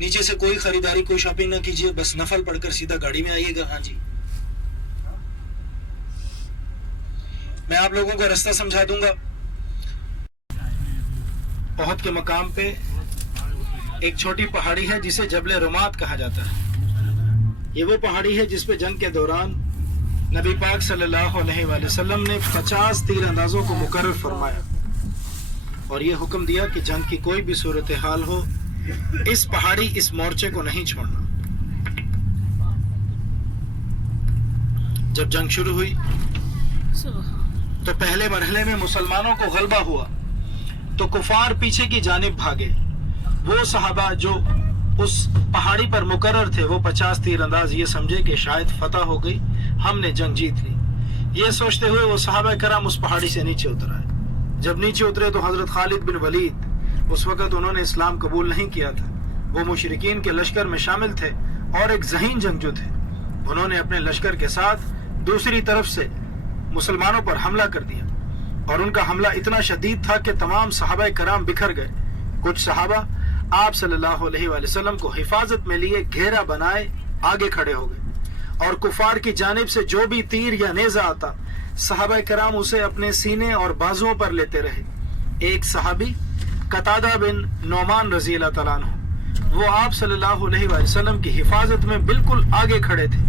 نیچے سے کوئی خریداری کوئی شاپنگ نہ کیجیے, بس نفل پڑھ کر سیدھا گاڑی میں آئیے گا. ہاں جی, میں آپ لوگوں کو راستہ سمجھا دوں گا. احد کے مقام پہ ایک چھوٹی پہاڑی ہے جسے جبل رمات کہا جاتا ہے. یہ وہ پہاڑی ہے جس پہ جنگ کے دوران نبی پاک صلی اللہ علیہ وآلہ وسلم نے 50 تیر اندازوں کو مقرر فرمایا اور یہ حکم دیا کہ جنگ کی کوئی بھی صورتحال ہو, اس پہاڑی اس مورچے کو نہیں چھوڑنا. جب جنگ شروع ہوئی تو پہلے مرحلے میں مسلمانوں کو غلبہ ہوا تو کفار پیچھے کی جانب بھاگے. وہ صحابہ جو اس پہاڑی پر مقرر تھے وہ 50 تیر انداز یہ سمجھے کہ شاید فتح ہو گئی, ہم نے جنگ جیت لی. یہ سوچتے ہوئے وہ صحابہ کرام اس پہاڑی سے نیچے اتر آئے. جب نیچے اترے تو حضرت خالد بن ولید, اس وقت انہوں نے اسلام قبول نہیں کیا تھا, وہ مشرکین کے لشکر میں شامل تھے اور ایک ذہین جنگجو تھے. انہوں نے اپنے لشکر کے ساتھ دوسری طرف سے مسلمانوں پر حملہ کر دیا اور ان کا حملہ اتنا شدید تھا کہ تمام صحابہ کرام بکھر گئے. کچھ صحابہ آپ صلی اللہ علیہ وآلہ وسلم کو حفاظت میں لیے گھیرا بنائے آگے کھڑے ہو گئے اور کفار کی جانب سے جو بھی تیر یا نیزہ آتا صحابہ کرام اسے اپنے سینے اور بازوؤں پر لیتے رہے. ایک صحابی قتادہ بن نعمان رضی اللہ تعالیٰ عنہ, وہ آپ صلی اللہ علیہ وآلہ وسلم کی حفاظت میں بالکل آگے کھڑے تھے.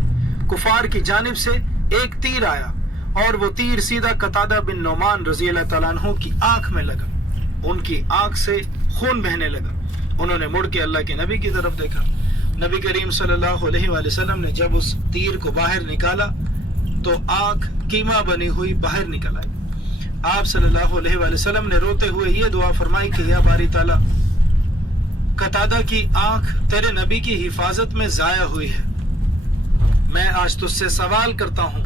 کفار کی جانب سے ایک تیر آیا اور وہ تیر سیدھا قتادہ بن نعمان رضی اللہ تعالیٰ عنہ کی آنکھ میں لگا. ان کی آنکھ سے خون بہنے لگا. انہوں نے مڑ کے اللہ کے نبی کی طرف دیکھا. نبی کریم صلی اللہ علیہ وآلہ وسلم نے جب اس تیر کو باہر نکالا تو آنکھ کیما بنی ہوئی باہر نکل آئی. آپ صلی اللہ علیہ وآلہ وسلم نے روتے ہوئے یہ دعا فرمائی کہ یا باری تعالیٰ, قتادہ کی آنکھ تیرے نبی کی حفاظت میں ضائع ہوئی ہے. میں آج تجھ سے سوال کرتا ہوں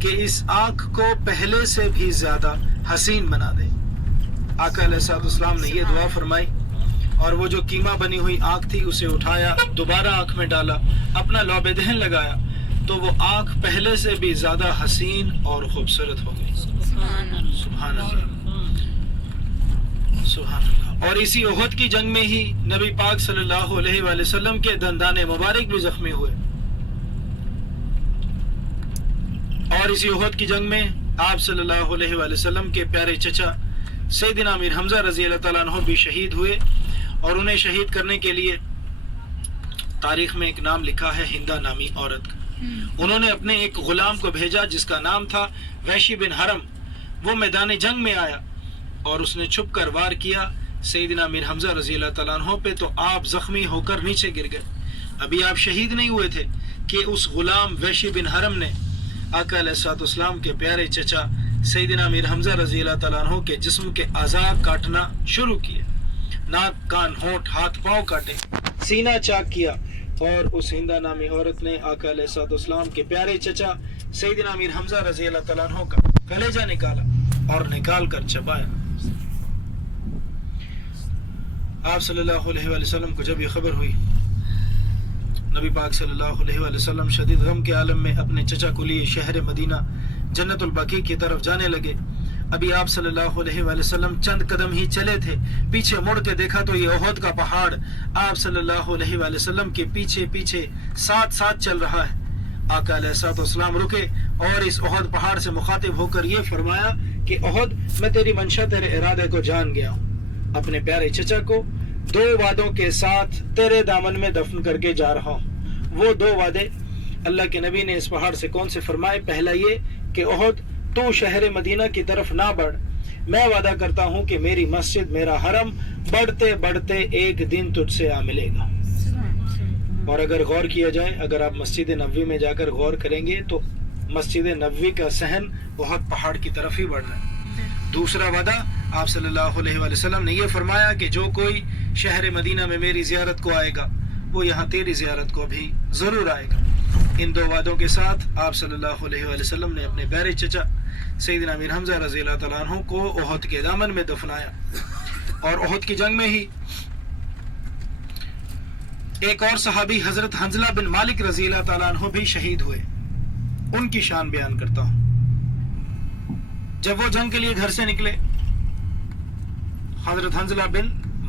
کہ اس آنکھ کو پہلے سے بھی زیادہ حسین بنا دے. آقا علیہ السلام نے یہ دعا فرمائی اور وہ جو کیما بنی ہوئی آنکھ تھی اسے اٹھایا, دوبارہ آنکھ میں ڈالا, اپنا لعب دہن لگایا تو وہ آنکھ پہلے سے بھی زیادہ حسین اور خوبصورت ہو گئی. سبحان اللہ, سبحان اللہ. اور اسی احد کی جنگ میں ہی نبی پاک صلی اللہ علیہ وآلہ وسلم کے دندان مبارک بھی زخمی ہوئے. اور اسی احد کی جنگ میں آپ صلی اللہ علیہ وآلہ وسلم کے پیارے چچا سیدنا امیر حمزہ رضی اللہ تعالیٰ عنہ بھی شہید ہوئے اور انہیں شہید کرنے کے لیے تاریخ میں ایک نام لکھا ہے ہندا نامی عورت کا. انہوں نے اپنے ایک غلام کو بھیجا جس کا نام تھا وحشی بن حرم. وہ میدان جنگ میں آیا اور اس نے چھپ کر وار کیا سیدنا امیر حمزہ رضی اللہ تعالیٰ عنہ پہ, تو آپ زخمی ہو کر نیچے گر گئے. ابھی آپ شہید نہیں ہوئے تھے کہ اس غلام وحشی بن حرم نے آقا علیہ السلام کے پیارے چچا سیدنا امیر حمزہ رضی اللہ تعالیٰ عنہ کے جسم کے اعضاء کاٹنا شروع کیے. ناک, کان, ہونٹ, ہاتھ, پاؤں کاٹے, سینہ چاک کیا اور اس ہندا نامی عورت نے آقا علیہ السلام کے پیارے چچا سیدنا امیر حمزہ رضی اللہ تعالیٰ عنہ کا کلیجہ نکالا اور نکال کر چبایا. آپ صلی اللہ علیہ وآلہ وسلم کو جب یہ خبر ہوئی, نبی پاک صلی اللہ علیہ وآلہ وسلم شدید غم کے عالم میں اپنے چچا کو لیے شہر مدینہ جنت البقیع کی طرف جانے لگے. ابھی آپ صلی اللہ علیہ وآلہ وسلم چند قدم ہی چلے تھے, پیچھے مڑ کے دیکھا تو یہ احد کا پہاڑ آپ صلی اللہ علیہ وآلہ وسلم کے پیچھے پیچھے ساتھ ساتھ چل رہا ہے. آقا علیہ السلام رکے اور اس احد پہاڑ سے مخاطب ہو کر یہ فرمایا کہ احد, میں تیری منشا تیرے ارادے کو جان گیا ہوں. اپنے پیارے چچا کو 2 وعدوں کے ساتھ تیرے دامن میں دفن کر کے جا رہا ہوں. وہ 2 وعدے اللہ کے نبی نے اس پہاڑ سے کون سے فرمائے؟ پہلا یہ کہ احد تو شہر مدینہ کی طرف نہ بڑھ, میں وعدہ کرتا ہوں کہ میری مسجد, میرا حرم بڑھتے بڑھتے ایک دن تجھ سے آ ملے گا. اور اگر غور کیا جائے, اگر آپ مسجد نبوی میں جا کر غور کریں گے تو مسجد نبوی کا صحن احد پہاڑ کی طرف ہی بڑھ رہا ہے. دوسرا وعدہ آپ صلی اللہ علیہ وآلہ وسلم نے یہ فرمایا کہ جو کوئی شہر مدینہ میں میری زیارت کو آئے گا وہ یہاں تیری زیارت کو بھی ضرور آئے گا. ان 2 وعدوں کے ساتھ آپ صلی اللہ علیہ وآلہ وسلم نے اپنے پیارے چچا سیدنا امیر حمزہ رضی اللہ تعالیٰ عنہ کو احد کے دامن میں دفنایا. اور احد کی جنگ میں ہی ایک اور صحابی حضرت حنظلہ بن مالک رضی اللہ تعالیٰ عنہ بھی شہید ہوئے. ان کی شان بیان کرتا ہوں. جب وہ جنگ کے لیے گھر سے نکلے, حضرت حنظلہ بن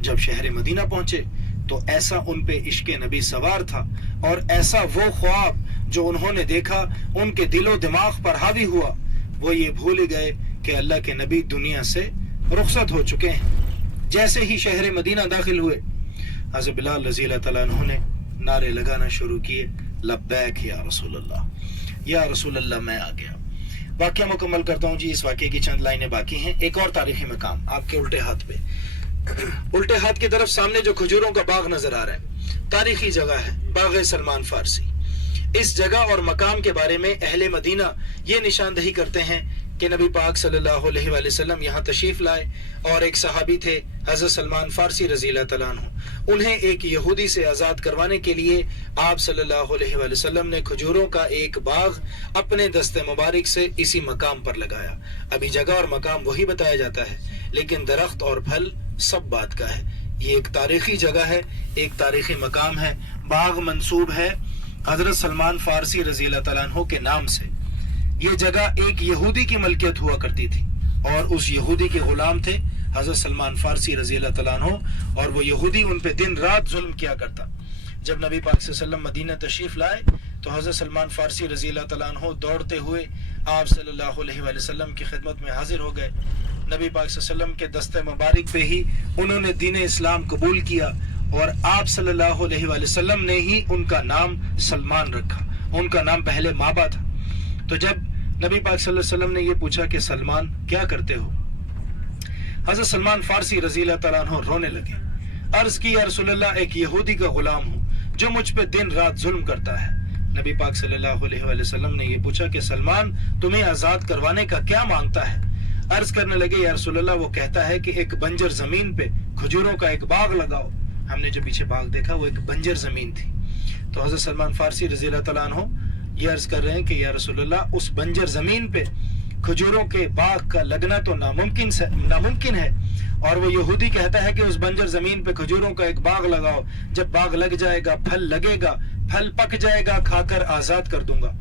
جب شہر مدینہ پہنچے تو ایسا ان پہ عشق نبی سوار تھا اور ایسا وہ خواب جو انہوں نے دیکھا ان کے دل و دماغ پر حاوی ہوا، وہ یہ بھول گئے کہ اللہ کے نبی دنیا سے رخصت ہو چکے ہیں۔ جیسے ہی شہر مدینہ داخل ہوئے، حضرت بلال رضی اللہ تعالیٰ عنہ نے نعرے لگانا شروع کیے، لبیک یا رسول اللہ، یا رسول اللہ میں آ گیا۔ واقعہ مکمل کرتا ہوں جی، اس واقعے کی چند لائنیں باقی ہیں۔ ایک اور تاریخی مقام آپ کے الٹے ہاتھ پہ، الٹے ہاتھ کی طرف سامنے جو کھجوروں کا باغ نظر آ رہا ہے، تاریخی جگہ ہے باغ سلمان فارسی۔ اس جگہ اور مقام کے بارے میں اہل مدینہ یہ نشاندہی کرتے ہیں کہ نبی پاک صلی اللہ علیہ وآلہ وسلم یہاں تشریف لائے اور ایک صحابی تھے حضرت سلمان فارسی رضی اللہ تعالیٰ عنہ، انہیں ایک یہودی سے آزاد کروانے کے لیے آپ صلی اللہ علیہ وآلہ وسلم نے کھجوروں کا ایک باغ اپنے دست مبارک سے اسی مقام پر لگایا۔ ابھی جگہ اور مقام وہی بتایا جاتا ہے، لیکن درخت اور پھل سب بات کا ہے۔ یہ ایک تاریخی جگہ ہے، ایک تاریخی مقام ہے۔ باغ منسوب ہے حضرت سلمان فارسی رضی اللہ تعالیٰ عنہ کے نام سے۔ یہ جگہ ایک یہودی کی ملکیت ہوا کرتی تھی اور اس یہودی کے غلام تھے حضرت سلمان فارسی رضی اللہ تعالیٰ عنہ، اور وہ یہودی ان پہ دن رات ظلم کیا کرتا۔ جب نبی پاک صلی اللہ علیہ وسلم مدینہ تشریف لائے تو حضرت سلمان فارسی رضی اللہ تعالیٰ عنہ دوڑتے ہوئے آپ صلی اللہ علیہ وآلہ وسلم کی خدمت میں حاضر ہو گئے۔ نبی پاک صلی اللہ علیہ وسلم کے دست مبارک پہ ہی انہوں نے دین اسلام قبول کیا اور آپ صلی اللہ علیہ وآلہ وسلم نے ہی ان کا نام سلمان رکھا۔ ان کا نام پہلے مابا تھا۔ تو جب نبی پاک صلی اللہ علیہ وسلم نے یہ پوچھا کہ سلمان کیا کرتے ہو، حضرت سلمان فارسی رضی اللہ تعالیٰ عنہ رونے لگے۔ عرض کی یا رسول اللہ، ایک یہودی کا غلام ہوں جو مجھ پہ دن رات ظلم کرتا ہے۔ نبی پاک صلی اللہ علیہ وآلہ وسلم نے یہ پوچھا کہ سلمان تمہیں آزاد کروانے کا کیا مانگتا ہے؟ عرض کرنے لگے یا رسول اللہ، وہ کہتا ہے کہ ایک بنجر زمین پہ کھجوروں کا ایک باغ لگاؤ۔ ہم نے جو پیچھے باغ دیکھا وہ ایک بنجر زمین تھی۔ تو حضرت سلمان فارسی رضی اللہ تعالیٰ عنہ یہ عرض کر رہے ہیں کہ یا رسول اللہ، اس بنجر زمین پہ کھجوروں کے باغ کا لگنا تو ناممکن ہے، اور وہ یہودی کہتا ہے کہ اس بنجر زمین پہ کھجوروں کا ایک باغ لگاؤ، جب باغ لگ جائے گا، پھل لگے گا، پھل پک جائے گا، کھا کر آزاد کر دوں گا۔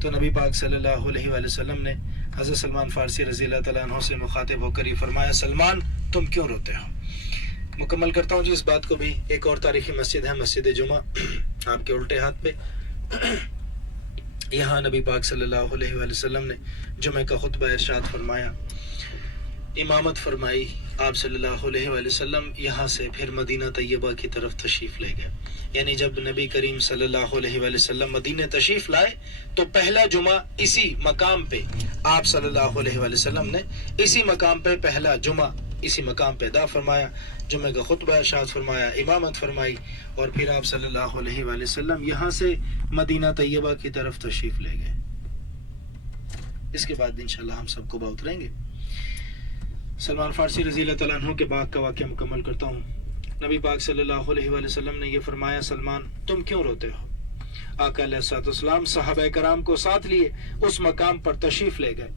تو نبی پاک صلی اللہ علیہ وآلہ وسلم نے حضرت سلمان فارسی رضی اللہ تعالیٰ عنہ سے مخاطب ہو کر یہ فرمایا، سلمان تم کیوں روتے ہو؟ مکمل کرتا ہوں جی اس بات کو بھی۔ ایک اور تاریخی مسجد ہے، مسجد جمعہ آپ کے الٹے ہاتھ پہ۔ یہاں نبی پاک صلی اللہ علیہ وآلہ وسلم نے جمعہ کا خطبہ ارشاد فرمایا، امامت فرمائی آپ صلی اللہ علیہ وآلہ وسلم، یہاں سے پھر مدینہ طیبہ کی طرف تشریف لے گئے۔ یعنی جب نبی کریم صلی اللہ علیہ وآلہ وسلم مدینہ تشریف لائے تو پہلا جمعہ اسی مقام پہ آپ صلی اللہ علیہ وآلہ وسلم نے اسی مقام پہ پہلا جمعہ اسی مقام پہ ادا فرمایا، جمعہ کا خطبہ ارشاد فرمایا، امامت فرمائی، اور پھر آپ صلی اللہ علیہ وآلہ وسلم یہاں سے مدینہ طیبہ کی طرف تشریف لے گئے۔ اس کے بعد انشاءاللہ ہم سب کو اتریں گے۔ سلمان فارسی رضی اللہ تعالیٰ عنہ کے باغ کا واقعہ مکمل کرتا ہوں۔ نبی پاک صلی اللہ علیہ وآلہ وسلم نے یہ فرمایا، سلمان تم کیوں روتے ہو؟ آقا علیہ الصلوۃ والسلام صحابہ کرام کو ساتھ لیے اس مقام پر تشریف لے گئے۔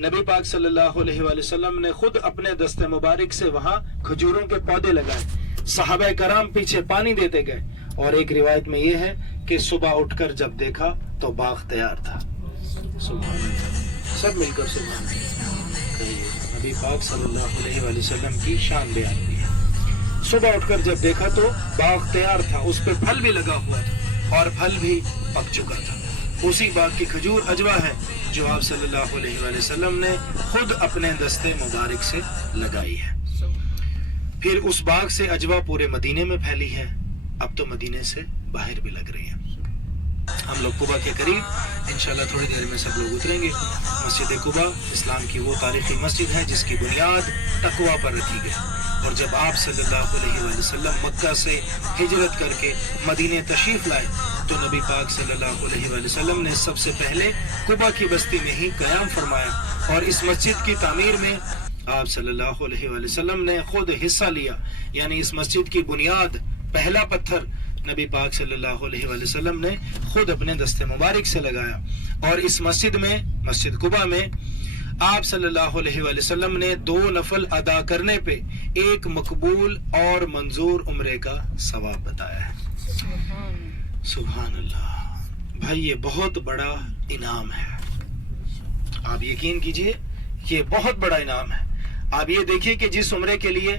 نبی پاک صلی اللہ علیہ وآلہ وسلم نے خود اپنے دست مبارک سے وہاں کھجوروں کے پودے لگائے، صحابہ کرام پیچھے پانی دیتے گئے، اور ایک روایت میں یہ ہے کہ صبح اٹھ کر جب دیکھا تو باغ تیار تھا۔ سبحان اللہ، سب مل کر سبحان اللہ کہیے۔ نبی پاک صلی اللہ علیہ وآلہ وسلم کی شان بیان ہوئی ہے۔ صبح اٹھ کر جب دیکھا تو باغ تیار تھا، اس پہ پھل بھی لگا ہوا تھا اور پھل بھی پک چکا تھا۔ اسی باغ کی کھجور اجوا ہے جو آپ صلی اللہ علیہ وآلہ وسلم نے خود اپنے دستے مبارک سے لگائی ہے۔ پھر اس باغ سے اجوا پورے مدینے میں پھیلی ہے، اب تو مدینے سے باہر بھی لگ رہی ہے۔ ہم لوگ قبا کے قریب انشاءاللہ تھوڑی دیر میں سب لوگ اتریں گے۔ مسجد قبا اسلام کی وہ تاریخی مسجد ہے جس کی بنیاد تقویٰ پر رکھی گئی، اور جب آپ صلی اللہ علیہ وآلہ وسلم مکہ سے ہجرت کر کے مدینے تشریف لائے تو نبی پاک صلی اللہ علیہ وآلہ وسلم نے سب سے پہلے قبا کی بستی میں ہی قیام فرمایا، اور اس مسجد کی تعمیر میں آپ صلی اللہ علیہ وآلہ وسلم نے خود حصہ لیا۔ یعنی اس مسجد کی بنیاد، پہلا پتھر نبی پاک صلی اللہ علیہ وآلہ وسلم نے خود اپنے دست مبارک سے لگایا، اور اس مسجد میں، مسجد قبا میں، آپ صلی اللہ علیہ وآلہ وسلم نے 2 نفل ادا کرنے پہ ایک مقبول اور منظور عمرے کا ثواب بتایا ہے۔ سبحان اللہ بھائی، یہ بہت بڑا انعام ہے، آپ یقین کیجئے یہ بہت بڑا انعام ہے۔ آپ یہ دیکھیے کہ جس عمرے کے لیے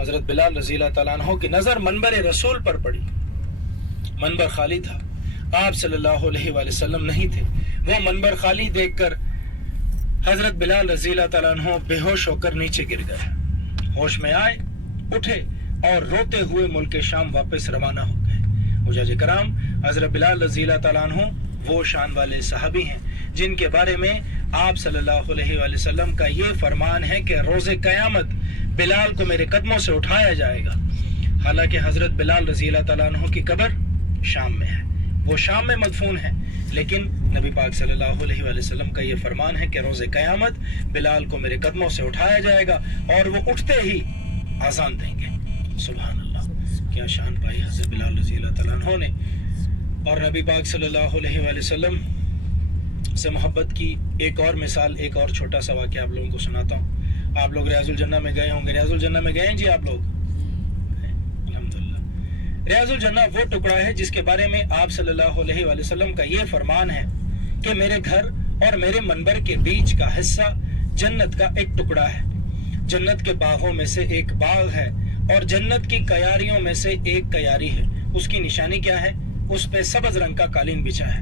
حضرت بلال رضی اللہ تعالیٰ عنہ کی نظر منبر رسول پر پڑی. منبر خالی تھا, آپ صلی اللہ علیہ وآلہ وسلم نہیں تھے. وہ منبر خالی دیکھ کر حضرت بلال رضی اللہ تعالیٰ عنہ بے ہوش ہو کر نیچے گر گئے. ہوش میں آئے, اٹھے اور روتے ہوئے ملک شام واپس روانہ ہو گئے. حجاج کرام, حضرت بلال رضی اللہ تعالیٰ عنہ وہ شان والے صحابی ہیں جن کے بارے میں آپ صلی اللہ علیہ وآلہ وسلم کا یہ فرمان ہے کہ روز قیامت بلال کو میرے قدموں سے اٹھایا جائے گا. حالانکہ حضرت بلال رضی اللہ تعالیٰ عنہ کی قبر شام میں ہے, وہ شام میں مدفون ہے, لیکن نبی پاک صلی اللہ علیہ وآلہ وسلم کا یہ فرمان ہے کہ روز قیامت بلال کو میرے قدموں سے اٹھایا جائے گا اور وہ اٹھتے ہی آذان دیں گے. سبحان اللہ, کیا شان پائی حضرت بلال رضی اللہ تعالیٰ عنہ نے. اور نبی پاک صلی اللہ علیہ وآلہ وسلم سے محبت کی ایک اور مثال, ایک اور چھوٹا سا واقعہ آپ لوگوں کو سناتا ہوں. آپ لوگ ریاض الجنہ میں گئے ہوں گے. ریاض الجنہ میں گئے ہیں جی آپ لوگ؟ الحمدللہ. ریاض الجنہ وہ ٹکڑا ہے جس کے بارے میں آپ صلی اللہ علیہ وآلہ وسلم کا یہ فرمان ہے کہ میرے گھر اور میرے منبر کے بیچ کا حصہ جنت کا ایک ٹکڑا ہے. جنت کے باغوں میں سے ایک باغ ہے اور جنت کی کیاریوں میں سے ایک کیاری ہے. اس کی نشانی کیا ہے؟ اس پہ سبز رنگ کا قالین بچھا ہے.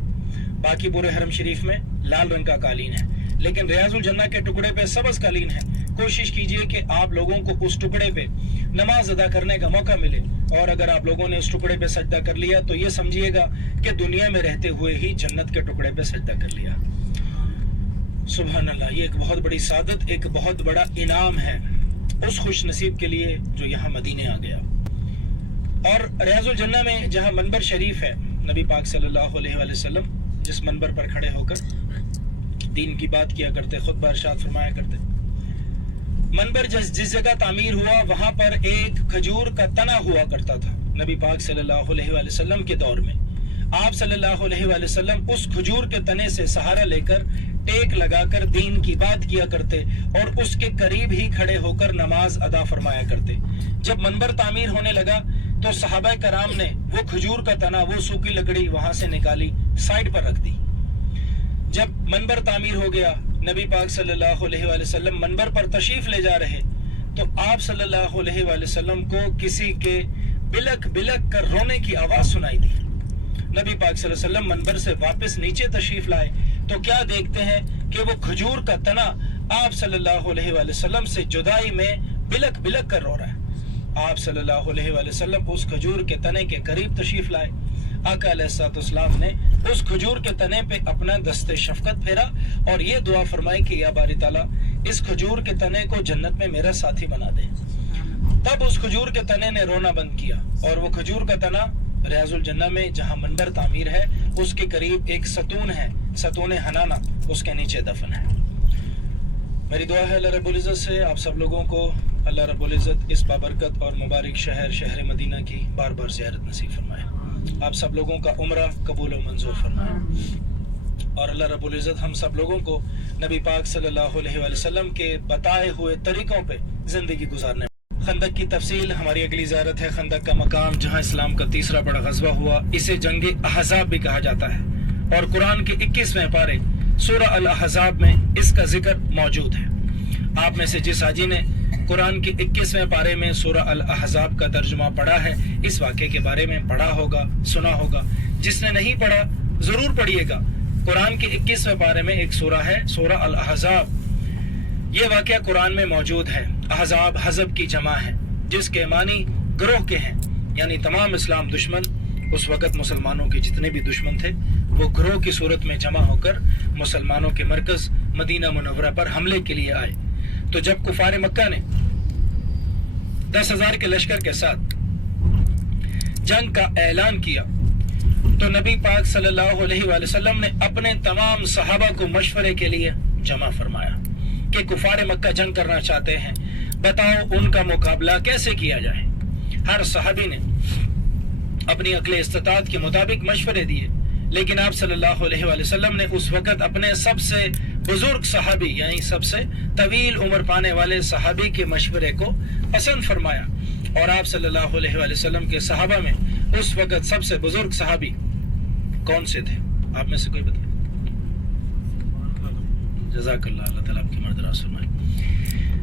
باقی پورے حرم شریف میں لال رنگ کا قالین ہے, لیکن ریاض الجنہ کے ٹکڑے پہ سبز قالین ہے. کوشش کیجئے کہ آپ لوگوں کو اس ٹکڑے پہ نماز ادا کرنے کا موقع ملے, اور اگر آپ لوگوں نے اس ٹکڑے پہ سجدہ کر لیا تو یہ سمجھیے گا کہ دنیا میں رہتے ہوئے ہی جنت کے ٹکڑے پہ سجدہ کر لیا. سبحان اللہ, یہ ایک بہت بڑی سعادت, ایک بہت بڑا انعام ہے اس خوش نصیب کے لیے جو یہاں مدینے آ گیا. اور ریاض الجنہ میں جہاں منبر شریف ہے, نبی پاک صلی اللہ علیہ وآلہ وسلم جس منبر پر کھڑے ہو کر دین کی بات کیا کرتے, خطبہ ارشاد فرمایا کرتے, منبر جس جگہ تعمیر ہوا وہاں پر ایک کھجور کا تنا ہوا کرتا تھا. نبی پاک صلی اللہ علیہ وآلہ وسلم کے دور میں آپ صلی اللہ علیہ وآلہ وسلم اس کھجور کے تنے سے سہارا لے کر ٹیک لگا کر دین کی بات کیا کرتے اور اس کے قریب ہی کھڑے ہو کر نماز ادا فرمایا کرتے. جب منبر تعمیر ہونے لگا تو صحابہ کرام نے وہ کھجور کا تنا, وہ سوکھی لکڑی وہاں سے نکالی, سائڈ پر رکھ دی. جب منبر تعمیر ہو گیا, نبی پاک صلی اللہ علیہ وآلہ وسلم منبر پر تشریف لے جا رہے تو آپ صلی اللہ علیہ وآلہ وسلم کو کسی کے بلک بلک کر رونے کی آواز سنائی دی. نبی پاک صلی اللہ علیہ وسلم منبر سے واپس نیچے تشریف لائے تو کیا دیکھتے ہیں کہ وہ کھجور کا تنا آپ صلی اللہ علیہ وآلہ وسلم سے جدائی میں بلک بلک کر رو رہا ہے. آپ صلی اللہ علیہ وآلہ وسلم اس کھجور کے تنے کے قریب تشریف لائے. آقا علیہ الصلوۃ والسلام نے اس کھجور کے تنے پہ اپنا دست شفقت پھیرا اور یہ دعا فرمائی کہ یا باری تعالیٰ اس کھجور کے تنے کو جنت میں میرا ساتھی بنا دے. تب اس کھجور کے تنے نے رونا بند کیا اور وہ کھجور کا تنا ریاض الجنہ میں جہاں منبر تعمیر ہے اس کے قریب ایک ستون ہے, ستون حنانہ, اس کے نیچے دفن ہے. میری دعا ہے اللہ رب العزت سے آپ سب لوگوں کو اللہ رب العزت اس بابرکت اور مبارک شہر مدینہ کی بار بار زیارت نصیب فرمائے. آپ سب لوگوں کا عمرہ قبول و منظور فرمائے, اور اللہ رب العزت ہم سب لوگوں کو نبی پاک صلی اللہ علیہ وآلہ وسلم کے بتائے ہوئے طریقوں پہ زندگی گزارنے. خندق کی تفصیل ہماری اگلی زیارت ہے. خندق کا مقام جہاں اسلام کا تیسرا بڑا غزوہ ہوا, اسے جنگ احزاب بھی کہا جاتا ہے, اور قرآن کے 21ویں پارے سورہ الاحزاب میں اس کا ذکر موجود ہے. آپ میں سے جس حاجی نے قرآن کے 21ویں پارے میں سورہ الاحزاب کا ترجمہ پڑھا ہے اس واقعے کے بارے میں پڑھا ہوگا, سنا ہوگا. جس نے نہیں پڑھا ضرور پڑھیے گا. قرآن کے 21ویں پارے میں ایک سورہ ہے سورہ الاحزاب. یہ واقعہ قرآن میں موجود ہے. احزاب حزب کی جمع ہے جس کے معنی گروہ کے ہیں, یعنی تمام اسلام دشمن اس وقت مسلمانوں کے جتنے بھی دشمن تھے وہ گروہ کی صورت میں جمع ہو کر مسلمانوں کے مرکز مدینہ منورہ پر حملے کے لیے آئے. تو جب کفار مکہ نے 10,000 کے لشکر کے ساتھ جنگ کا اعلان کیا تو نبی پاک صلی اللہ علیہ وآلہ وسلم نے اپنے تمام صحابہ کو مشورے کے لیے جمع فرمایا کہ کفار مکہ جنگ کرنا چاہتے ہیں, بتاؤ ان کا مقابلہ کیسے کیا جائے. ہر صحابی نے اپنی عقل استطاعت کے مطابق مشورے دیے, لیکن آپ صلی اللہ علیہ وآلہ وسلم نے اس وقت اپنے سب سے بزرگ صحابی یعنی سب سے طویل عمر پانے والے صحابی کے مشورے کو پسند فرمایا. اور آپ صلی اللہ علیہ وآلہ وسلم کے صحابہ میں اس وقت سب سے بزرگ صحابی کون سے تھے؟ آپ میں سے کوئی بتائے. جزاک اللہ, اللہ تعالیٰ آپ کی مرد راست فرمائے.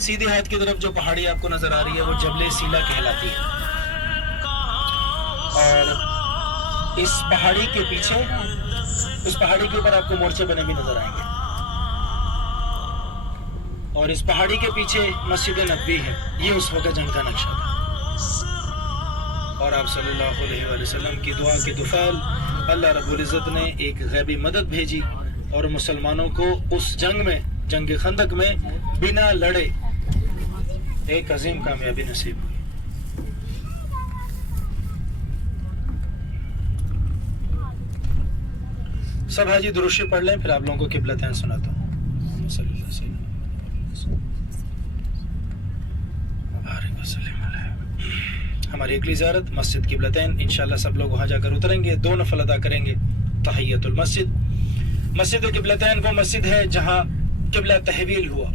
سیدھے ہاتھ کی طرف جو پہاڑی آپ کو نظر آ رہی ہے وہ جبل سیلا کہلاتی ہے، اور اس پہاڑی کے پیچھے، اس پہاڑی کے اوپر آپ کو مورچے بنے بھی نظر آئیں گے، اور اس پہاڑی کے پیچھے مسجد نبوی ہے، یہ اس وقت جنگ کا نقشہ تھا، اور آپ صلی اللہ علیہ وآلہ وسلم کی دعا کے دفعل اللہ رب العزت نے ایک غیبی مدد بھیجی اور مسلمانوں کو اس جنگ میں، جنگ خندق میں بنا لڑے ایک عظیم کامیابی نصیب ہوئی۔ سب حاجی دروشی پڑھ لیں، پھر آپ لوگوں کو قبلتین سناتا ہوں۔ صلی اللہ علیہ وسلم مبارک وسلم علیہ۔ ہماری اگلی زیارت مسجد قبلتین، انشاءاللہ سب لوگ وہاں جا کر اتریں گے، 2 نفل ادا کریں گے تحیۃ المسجد۔ مسجد قبلتین وہ مسجد ہے جہاں قبلہ تحویل ہوا،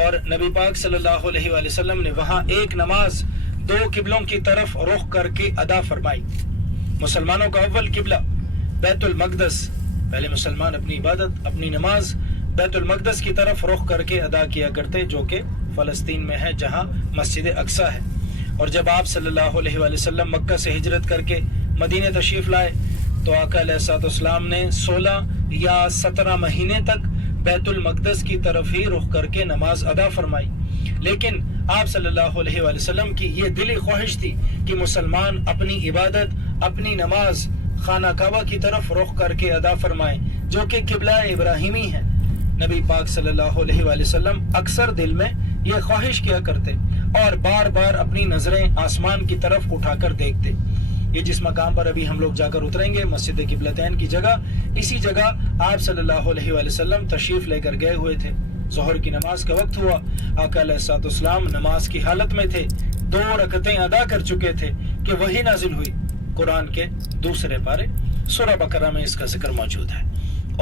اور نبی پاک صلی اللہ علیہ وآلہ وسلم نے وہاں ایک نماز 2 قبلوں کی طرف رخ کر کے ادا فرمائی۔ مسلمانوں کا اول قبلہ بیت المقدس، پہلے مسلمان اپنی عبادت، اپنی نماز بیت المقدس کی طرف رخ کر کے ادا کیا کرتے، جو کہ فلسطین میں ہے جہاں مسجد اقصیٰ ہے۔ اور جب آپ صلی اللہ علیہ وآلہ وسلم مکہ سے ہجرت کر کے مدینہ تشریف لائے تو آقا علیہ الصلوۃ والسلام نے 16 یا 17 مہینے تک بیت المقدس کی طرف ہی رخ کر کے نماز ادا فرمائی، لیکن آپ صلی اللہ علیہ وآلہ وسلم کی یہ دلی خواہش تھی کہ مسلمان اپنی عبادت، اپنی نماز خانہ کعبہ کی طرف رخ کر کے ادا فرمائیں، جو کہ قبلہ ابراہیمی ہے۔ نبی پاک صلی اللہ علیہ وآلہ وسلم اکثر دل میں یہ خواہش کیا کرتے اور بار بار اپنی نظریں آسمان کی طرف اٹھا کر دیکھتے۔ یہ جس مقام پر ابھی ہم لوگ جا کر اتریں گے، مسجد قبلتین کی جگہ، اسی جگہ آپ صلی اللہ علیہ وآلہ وسلم تشریف لے کر گئے ہوئے تھے۔ ظہر کی نماز کا وقت ہوا، آقا علیہ الصلوۃ والسلام نماز کی حالت میں تھے، 2 رکعتیں ادا کر چکے تھے کہ وحی نازل ہوئی، قرآن کے 2 پارے سورہ بقرہ میں اس کا ذکر موجود ہے،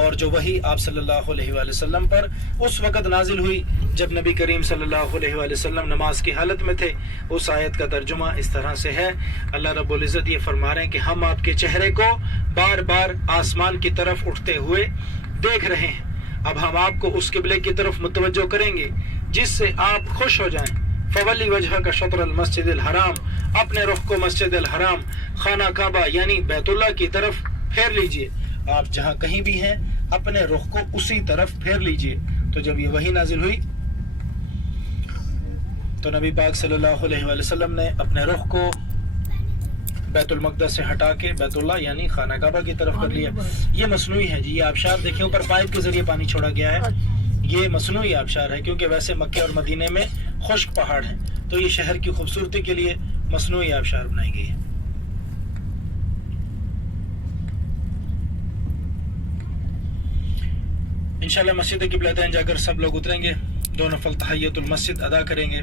اور جو وحی آپ صلی اللہ علیہ وآلہ وسلم پر اس وقت نازل ہوئی جب نبی کریم صلی اللہ علیہ وآلہ وسلم نماز کی حالت میں تھے، اس آیت کا ترجمہ اس طرح سے ہے، اللہ رب العزت یہ فرما رہے ہیں کہ ہم آپ کے چہرے کو بار بار آسمان کی طرف اٹھتے ہوئے دیکھ رہے ہیں، اب ہم آپ کو اس قبلے کی طرف متوجہ کریں گے جس سے آپ خوش ہو جائیں۔ فولی وجہ کا شطر المسجد الحرام، اپنے رخ کو مسجد الحرام خانہ کعبہ یعنی بیت اللہ کی طرف پھیر لیجئے، آپ جہاں کہیں بھی ہیں اپنے رخ کو اسی طرف پھیر لیجئے۔ تو جب یہ وحی نازل ہوئی تو نبی پاک صلی اللہ علیہ وآلہ وسلم نے اپنے رخ کو بیت المقدس سے ہٹا کے بیت اللہ یعنی خانہ کعبہ کی طرف کر لیا۔ یہ مصنوعی ہے جی، یہ آبشار دیکھیں اوپر پائپ کے ذریعے پانی چھوڑا گیا ہے، یہ مصنوعی آبشار ہے کیونکہ ویسے مکے اور مدینے میں خشک پہاڑ ہیں، تو یہ شہر کی خوبصورتی کے لیے مصنوعی آبشار بنائی گئی ہے۔ انشاءاللہ مسجد قبلتین جا کر سب لوگ اتریں گے، 2 نفل تحیۃ المسجد ادا کریں گے۔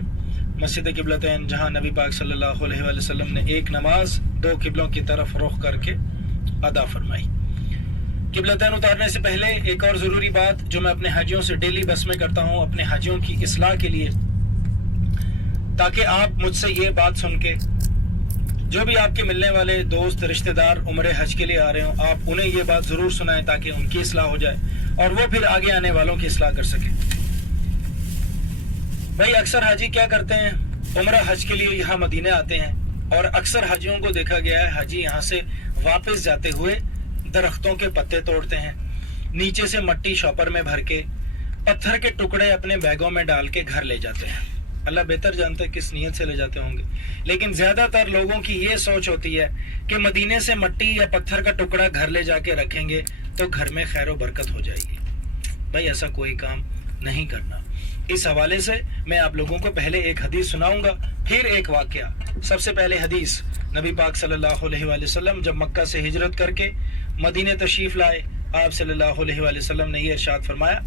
مسجد قبلتین جہاں نبی پاک صلی اللہ علیہ وآلہ وسلم نے ایک نماز 2 قبلوں کی طرف رخ کر کے ادا فرمائی۔ قبلتین اتارنے سے پہلے ایک اور ضروری بات جو میں اپنے حاجیوں سے ڈیلی بس میں کرتا ہوں، اپنے حاجیوں کی اصلاح کے لیے، تاکہ آپ مجھ سے یہ بات سن کے جو بھی آپ کے ملنے والے دوست رشتہ دار عمرہ حج کے لیے آ رہے ہوں، آپ انہیں یہ بات ضرور سنائیں تاکہ ان کی اصلاح ہو جائے اور وہ پھر آگے آنے والوں کی اصلاح کر سکیں۔ بھائی اکثر حاجی کیا کرتے ہیں، عمرہ حج کے لیے یہاں مدینہ آتے ہیں، اور اکثر حاجیوں کو دیکھا گیا ہے حاجی یہاں سے واپس جاتے ہوئے درختوں کے پتے توڑتے ہیں، نیچے سے مٹی شاپر میں بھر کے پتھر کے ٹکڑے اپنے بیگوں میں ڈال کے گھر لے جاتے ہیں۔ اللہ بہتر جانتا ہے کس نیت سے لے جاتے ہوں گے، لیکن زیادہ تر لوگوں کی یہ سوچ ہوتی ہے کہ مدینے سے مٹی یا پتھر کا ٹکڑا گھر لے جا کے رکھیں گے تو گھر میں خیر و برکت ہو جائے گی۔ بھائی ایسا کوئی کام نہیں کرنا۔ اس حوالے سے میں آپ لوگوں کو پہلے ایک حدیث سناؤں گا، پھر ایک واقعہ۔ سب سے پہلے حدیث، نبی پاک صلی اللہ علیہ وآلہ وسلم جب مکہ سے ہجرت کر کے مدینہ تشریف لائے، آپ صلی اللہ علیہ وآلہ وسلم نے یہ ارشاد فرمایا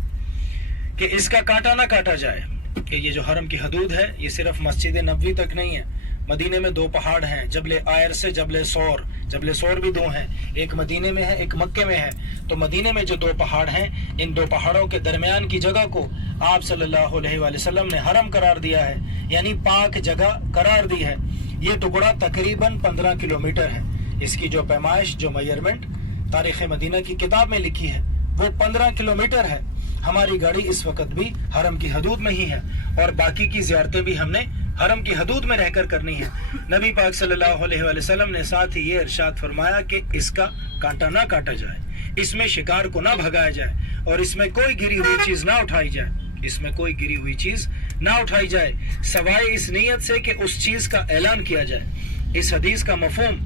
کہ اس کا کانٹا نہ کاٹا جائے، کہ یہ جو حرم کی حدود ہے یہ صرف مسجد نبوی تک نہیں ہے، مدینے میں 2 پہاڑ ہیں، جبل آئر سے جبل سور، جبل سور بھی 2 ہیں، ایک مدینے میں ہے ایک مکے میں ہے، تو مدینے میں جو 2 پہاڑ ہیں، ان 2 پہاڑوں کے درمیان کی جگہ کو آپ صلی اللہ علیہ وآلہ وسلم نے حرم قرار دیا ہے، یعنی پاک جگہ قرار دی ہے۔ یہ ٹکڑا تقریباً 15 کلومیٹر ہے، اس کی جو پیمائش، جو میئرمنٹ تاریخ مدینہ کی کتاب میں لکھی ہے وہ 15 کلومیٹر ہے۔ ہماری گاڑی اس وقت بھی حرم کی حدود میں ہی ہے اور باقی کی زیارتیں بھی ہم نے حرم کی حدود میں رہ کر کرنی ہے. نبی پاک صلی اللہ علیہ وآلہ وسلم نے ساتھ ہی یہ ارشاد فرمایا کہ اس کا کانٹا نہ کاٹا جائے, اس میں شکار کو نہ بھگایا جائے اور اس میں کوئی گری ہوئی چیز نہ اٹھائی جائے, اس میں کوئی گری ہوئی چیز نہ اٹھائی جائے سوائے اس نیت سے کہ اس چیز کا اعلان کیا جائے. اس حدیث کا مفہوم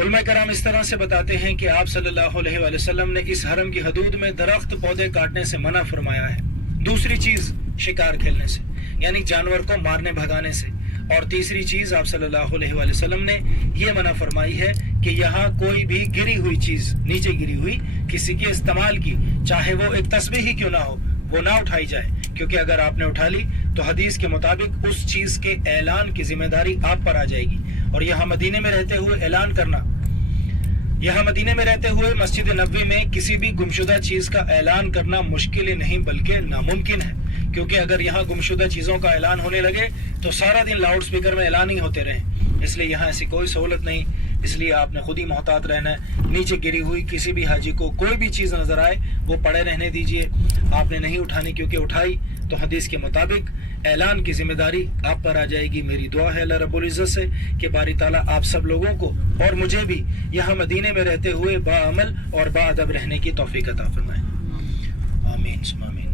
علماء کرام اس طرح سے بتاتے ہیں کہ آپ صلی اللہ علیہ وآلہ وسلم نے اس حرم کی حدود میں درخت پودے کاٹنے سے منع فرمایا ہے. دوسری چیز شکار کھیلنے سے یعنی جانور کو مارنے بھگانے سے, اور تیسری چیز آپ صلی اللہ علیہ وآلہ وسلم نے یہ منع فرمائی ہے کہ یہاں کوئی بھی گری ہوئی چیز, نیچے گری ہوئی کسی کے استعمال کی, چاہے وہ ایک تسبیح ہی کیوں نہ ہو, وہ نہ اٹھائی جائے, کیونکہ اگر آپ نے اٹھا لی تو حدیث کے مطابق اس چیز کے اعلان کی ذمہ داری آپ پر آ جائے گی. اور یہاں مدینے میں رہتے ہوئے اعلان کرنا, یہاں مدینے میں رہتے ہوئے مسجد نبوی میں کسی بھی گمشدہ چیز کا اعلان کرنا مشکل ہی نہیں بلکہ ناممکن ہے, کیونکہ اگر یہاں گمشدہ چیزوں کا اعلان ہونے لگے تو سارا دن لاؤڈ سپیکر میں اعلان ہی ہوتے رہیں. اس لیے یہاں ایسی کوئی سہولت نہیں, اس لیے آپ نے خود ہی محتاط رہنا ہے. نیچے گری ہوئی کسی بھی حاجی کو کوئی بھی چیز نظر آئے وہ پڑے رہنے دیجئے, آپ نے نہیں اٹھانی, کیونکہ اٹھائی تو حدیث کے مطابق اعلان کی ذمہ داری آپ پر آ جائے گی. میری دعا ہے اللہ رب العزت سے کہ باری تعالیٰ آپ سب لوگوں کو اور مجھے بھی یہاں مدینے میں رہتے ہوئے با عمل اور با ادب رہنے کی توفیق عطا فرمائے. آمین ثم آمین.